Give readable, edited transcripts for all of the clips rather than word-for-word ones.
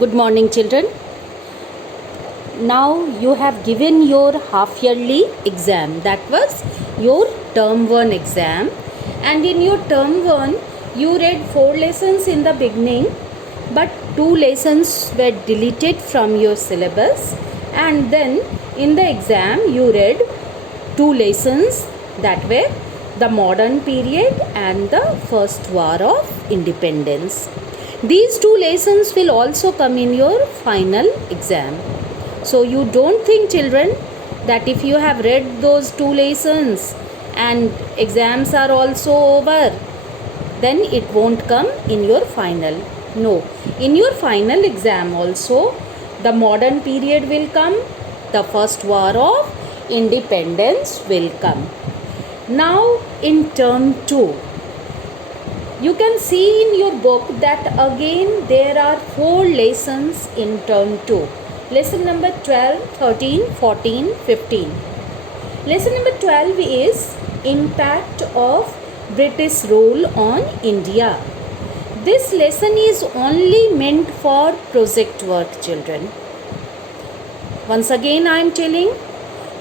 Good morning, children. Now you have given your half yearly exam. That was your term 1 exam. And in your term 1, you read 4 lessons in the beginning, but 2 lessons were deleted from your syllabus. And then in the exam, you read 2 lessons that were the modern period and the first war of independence. These 2 lessons will also come in your final exam. So you don't think, children, that if you have read those 2 lessons and exams are also over, then it won't come in your final. No, in your final exam also, the modern period will come, the first war of independence will come. Now in term 2, you can see in your book that again there are 4 lessons in term 2. Lesson number 12, 13, 14, 15. Lesson number 12 is impact of British rule on India. This lesson is only meant for project work, children. Once again I am telling,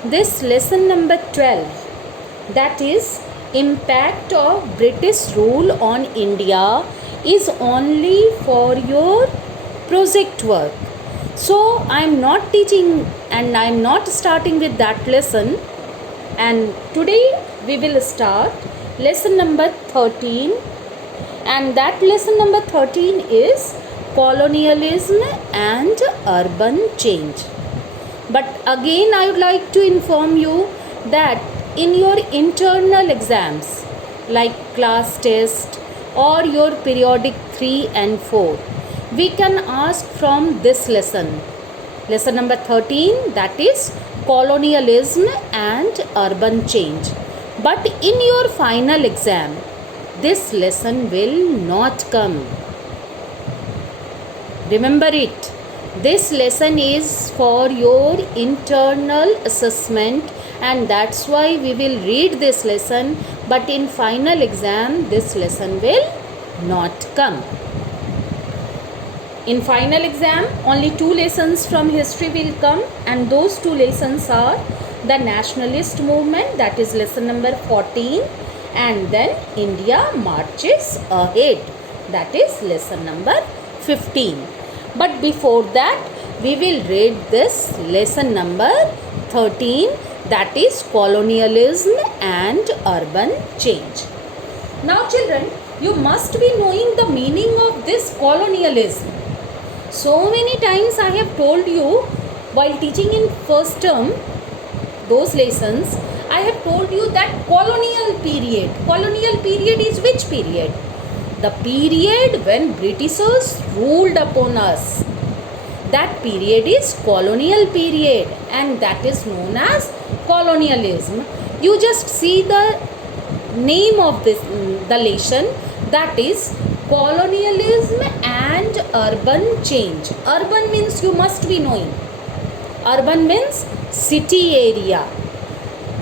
this lesson number 12, that is impact of British rule on India, is only for your project work. So I am not teaching and I am not starting with that lesson, and today we will start lesson number 13, and that lesson number 13 is colonialism and urban change. But again I would like to inform you that in your internal exams like class test or your periodic 3 and 4, we can ask from this lesson, lesson number 13, that is colonialism and urban change. But in your final exam, this lesson will not come. Remember it. This lesson is for your internal assessment, and that's why we will read this lesson, but in final exam this lesson will not come. In final exam only 2 lessons from history will come, and those 2 lessons are the nationalist movement, that is lesson number 14, and then India marches ahead, that is lesson number 15. But before that we will read this lesson number 13, that is colonialism and urban change. Now children, you must be knowing the meaning of this colonialism. So many times I have told you while teaching in first term those lessons, I have told you that colonial period is which period? The period when Britishers ruled upon us. That period is colonial period, and that is known as colonialism. You just see the name of this the lesson, that is colonialism and urban change. Urban means, you must be knowing, urban means city area,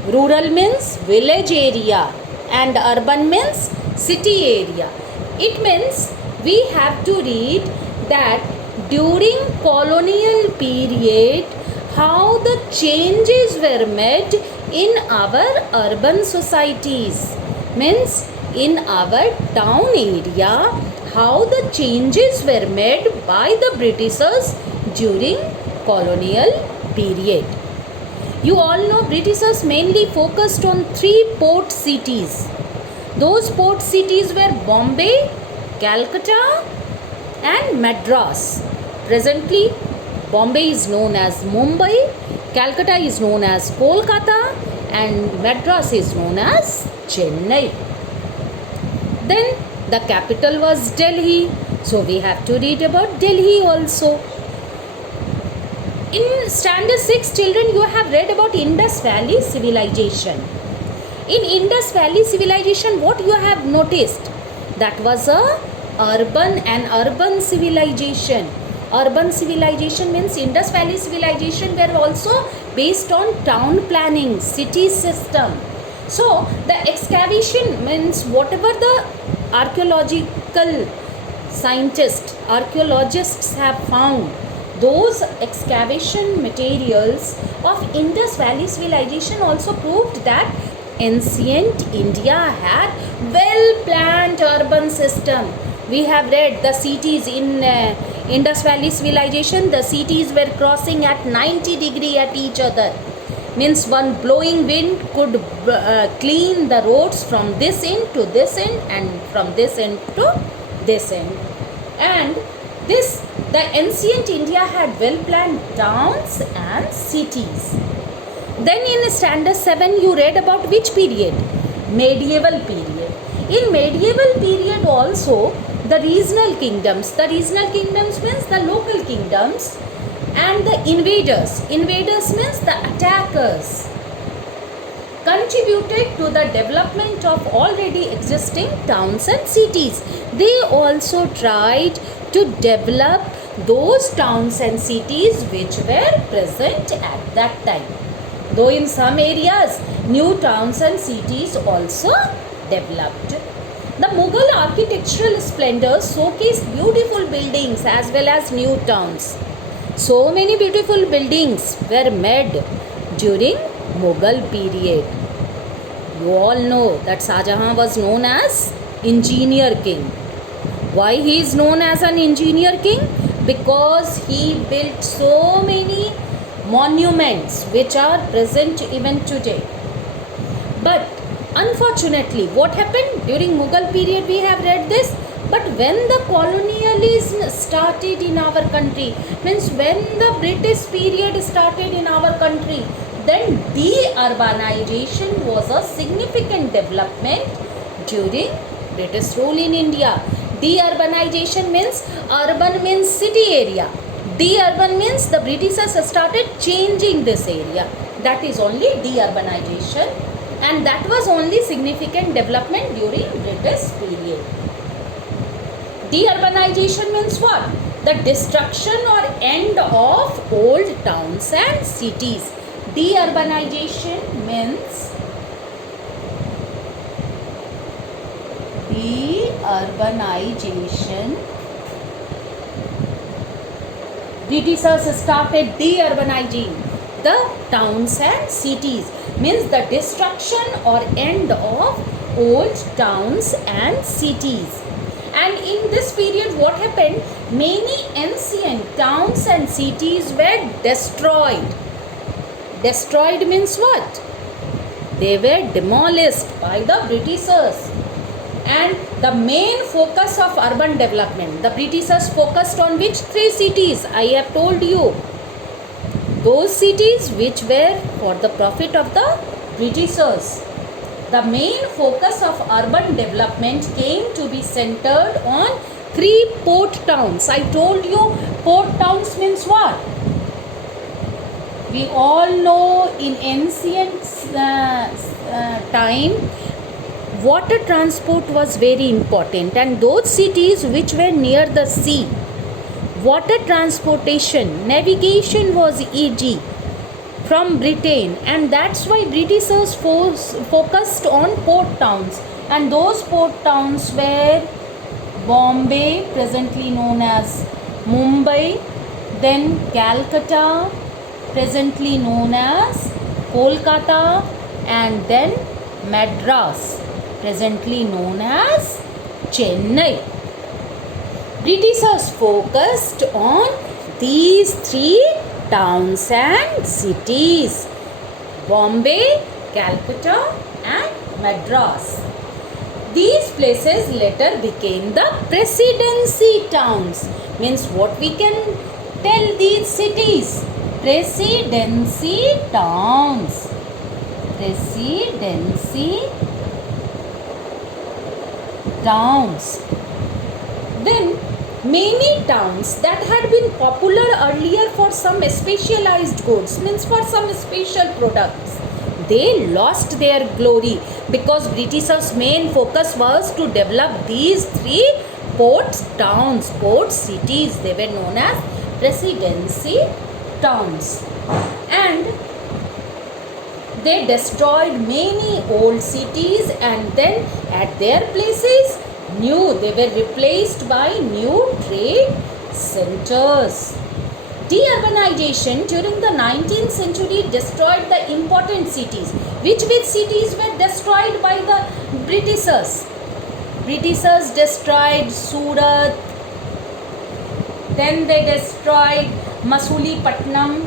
rural means village area, and urban means city area. It means we have to read that during colonial period how the changes were made in our urban societies, means in our town area how the changes were made by the Britishers during colonial period. You all know Britishers mainly focused on 3 port cities. Those port cities were Bombay, Calcutta and Madras. Presently Bombay is known as Mumbai, Calcutta is known as Kolkata, and Madras is known as Chennai. Then the capital was Delhi, so we have to read about Delhi also. In standard 6, children, you have read about Indus Valley civilization. In Indus Valley civilization, what you have noticed? That was a urban civilization. Urban civilization means Indus Valley civilization were also based on town planning, city system. So the excavation means whatever the archaeological scientists, archaeologists have found those excavation materials of Indus Valley civilization also proved that ancient India had well planned urban system. We have read the cities in Indus Valley civilization, the cities were crossing at 90 degrees at each other. Means one blowing wind could clean the roads from this end to this end and from this end to this end. And the ancient India had well planned towns and cities. Then in standard 7 you read about which period? Medieval period. In medieval period also the regional kingdoms means the local kingdoms, and the invaders means the attackers, contributed to the development of already existing towns and cities. They also tried to develop those towns and cities which were present at that time. Though in some areas new towns and cities also developed. The Mughal architectural splendors showcased beautiful buildings as well as new towns. So many beautiful buildings were made during Mughal period. You all know that Shah Jahan was known as Engineer King. Why he is known as an Engineer King? Because he built so many monuments which are present even today. But unfortunately, what happened during Mughal period? We have read this. But when the colonialism started in our country, means when the British period started in our country, then de-urbanization was a significant development during British rule in India. De-urbanization means urban means city area. De-urban means the Britishers started changing this area. That is only de-urbanization, and that was only significant development during British period. De-urbanization means what? The destruction or end of old towns and cities. De-urbanization means Britishers started de-urbanizing the towns and cities, means the destruction or end of old towns and cities. And in this period what happened? Many ancient towns and cities were destroyed. Destroyed means what? They were demolished by the Britishers. And the main focus of urban development, the Britishers focused on which 3 cities? I have told you. Those cities which were for the profit of the Britishers. The main focus of urban development came to be centered on 3 port towns. I told you port towns means what? We all know in ancient time water transport was very important, and those cities which were near the sea, water transportation, navigation was easy from Britain, and that's why Britishers focused on port towns, and those port towns were Bombay, presently known as Mumbai, then Calcutta, presently known as Kolkata, and then Madras, presently known as Chennai. Britishers focused on these 3 towns and cities: Bombay, Calcutta and Madras. These places later became the presidency towns. Means what we can tell these cities? Presidency towns. Presidency towns. Then many towns that had been popular earlier for some specialized goods, means for some special products, they lost their glory because Britishers' main focus was to develop these 3 port towns, port cities. They were known as presidency towns, and they destroyed many old cities, and then at their places They were replaced by new trade centers. Deurbanization during the 19th century destroyed the important cities. Which cities were destroyed by the Britishers? Britishers destroyed Surat, then they destroyed Masulipatam,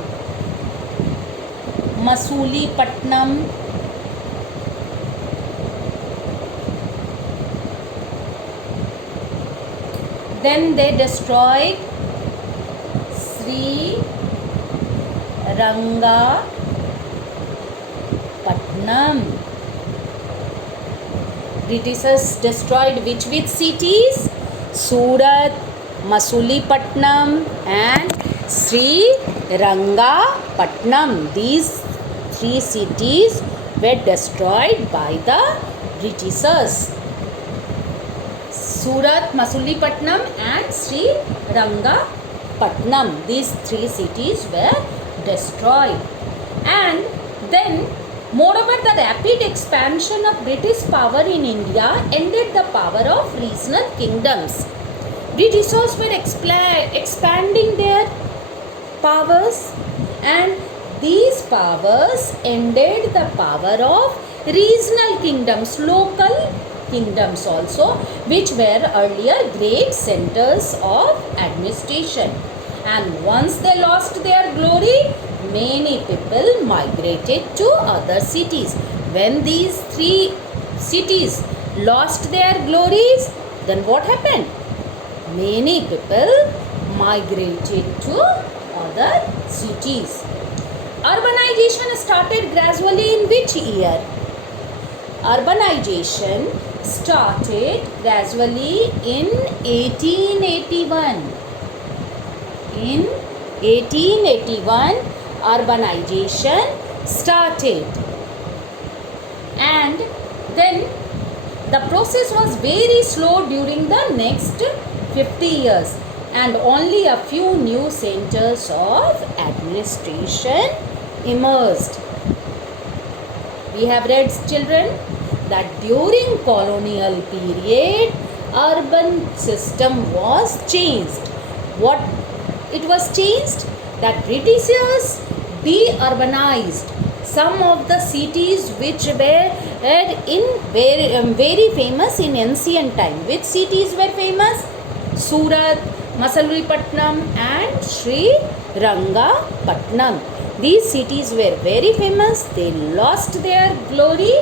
then they destroyed Sri Rangapatnam. Britishers destroyed which cities? Surat, Masulipatam and Sri Rangapatnam. These three cities were destroyed by the Britishers. Surat, Masulipatam and Sri Rangapatnam. These three cities were destroyed. And then, moreover, the rapid expansion of British power in India ended the power of regional kingdoms. Britishers were expanding their powers, and these powers ended the power of regional kingdoms, local kingdoms also, which were earlier great centers of administration. And once they lost their glory, many people migrated to other cities. When these three cities lost their glories, then what happened? Many people migrated to other cities. Urbanization started gradually in which year? Urbanization started gradually in 1881. In 1881, urbanization started, and then the process was very slow during the next 50 years, and only a few new centers of administration emerged. We have read, children, that during colonial period, urban system was changed. What it was changed? That Britishers de-urbanized some of the cities which were very famous in ancient time. Which cities were famous? Surat, Masulipatam and Sri Rangapatnam. These cities were very famous. They lost their glory,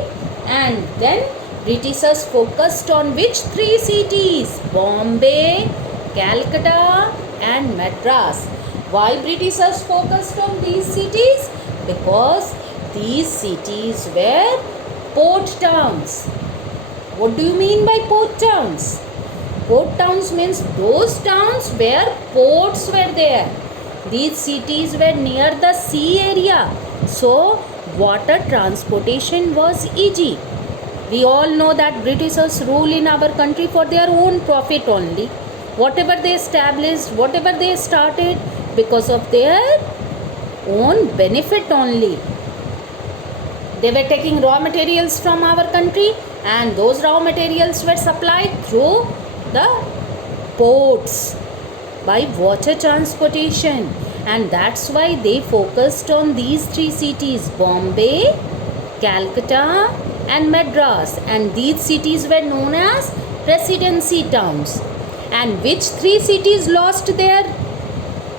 and then Britishers focused on which three cities? Bombay, Calcutta and Madras. Why Britishers focused on these cities? Because these cities were port towns. What do you mean by port towns? Port towns means those towns where ports were there. These cities were near the sea area, so water transportation was easy. We all know that Britishers rule in our country for their own profit only. Whatever they established, whatever they started, because of their own benefit only. They were taking raw materials from our country, and those raw materials were supplied through the ports by water transportation, and that's why they focused on these three cities: Bombay, Calcutta and Madras, and these cities were known as presidency towns. And which three cities lost their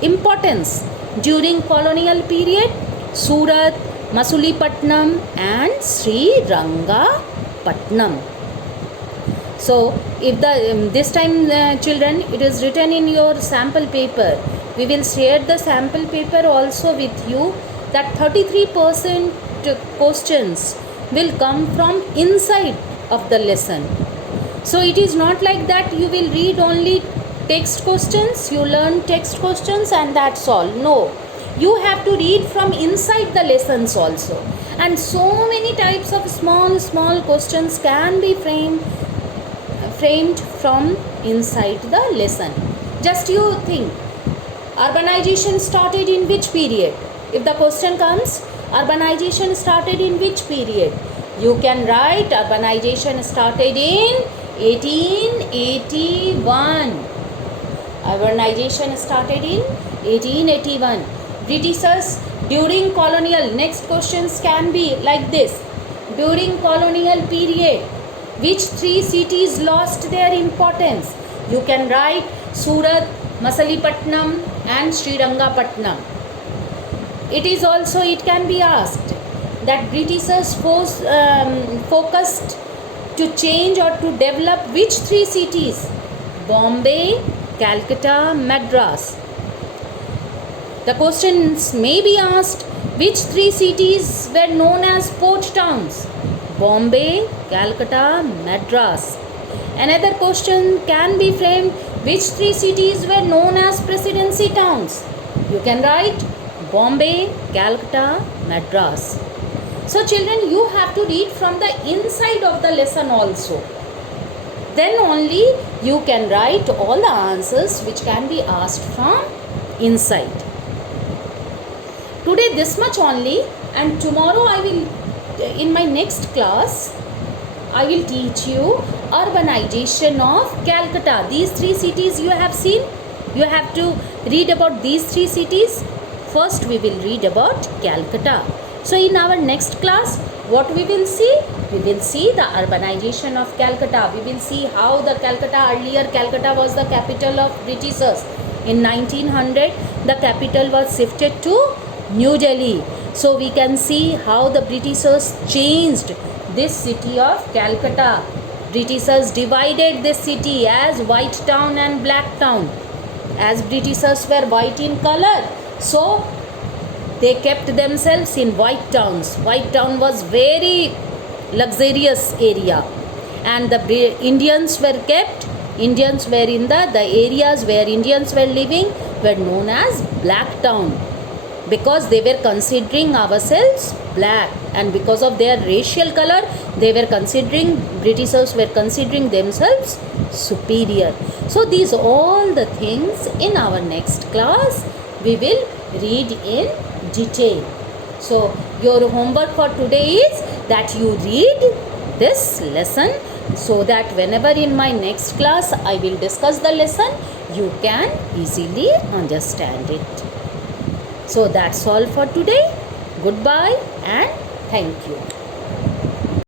importance during colonial period? Surat, Masulipatam and Sri Rangapatnam. So, if this time children, it is written in your sample paper. We will share the sample paper also with you, that 33% questions will come from inside of the lesson. So, it is not like that you will read only text questions, you learn text questions and that's all. No, you have to read from inside the lessons also. And so many types of small questions can be framed from inside the lesson. Just you think, urbanization started in which period? If the question comes, urbanization started in which period? You can write urbanization started in 1881. Urbanization started in 1881. Britishers during colonial, next questions can be like this. During colonial period, which three cities lost their importance? You can write Surat, Masalipatnam and Srirangapatnam. It can be asked that Britishers focused to change or to develop which three cities? Bombay, Calcutta, Madras. The questions may be asked, which three cities were known as port towns? Bombay, Calcutta, Madras. Another question can be framed, which three cities were known as presidency towns? You can write Bombay, Calcutta, Madras. So children, you have to read from the inside of the lesson also. Then only you can write all the answers which can be asked from inside. Today this much only, and tomorrow in my next class, I will teach you urbanization of Calcutta. These three cities you have seen. You have to read about these three cities. First we will read about Calcutta. So in our next class, what we will see? We will see the urbanization of Calcutta. We will see how the earlier Calcutta was the capital of Britishers. In 1900, the capital was shifted to New Delhi. So we can see how the Britishers changed this city of Calcutta. Britishers divided this city as white town and black town. As Britishers were white in color, so they kept themselves in white towns. White town was very luxurious area, and the Indians were in the areas where Indians were living were known as black town, because they were considering ourselves black, and because of their racial color Britishers were considering themselves superior. So these all the things in our next class we will read in detail. So your homework for today is that you read this lesson, so that whenever in my next class I will discuss the lesson, you can easily understand it. So that's all for today. Goodbye and thank you.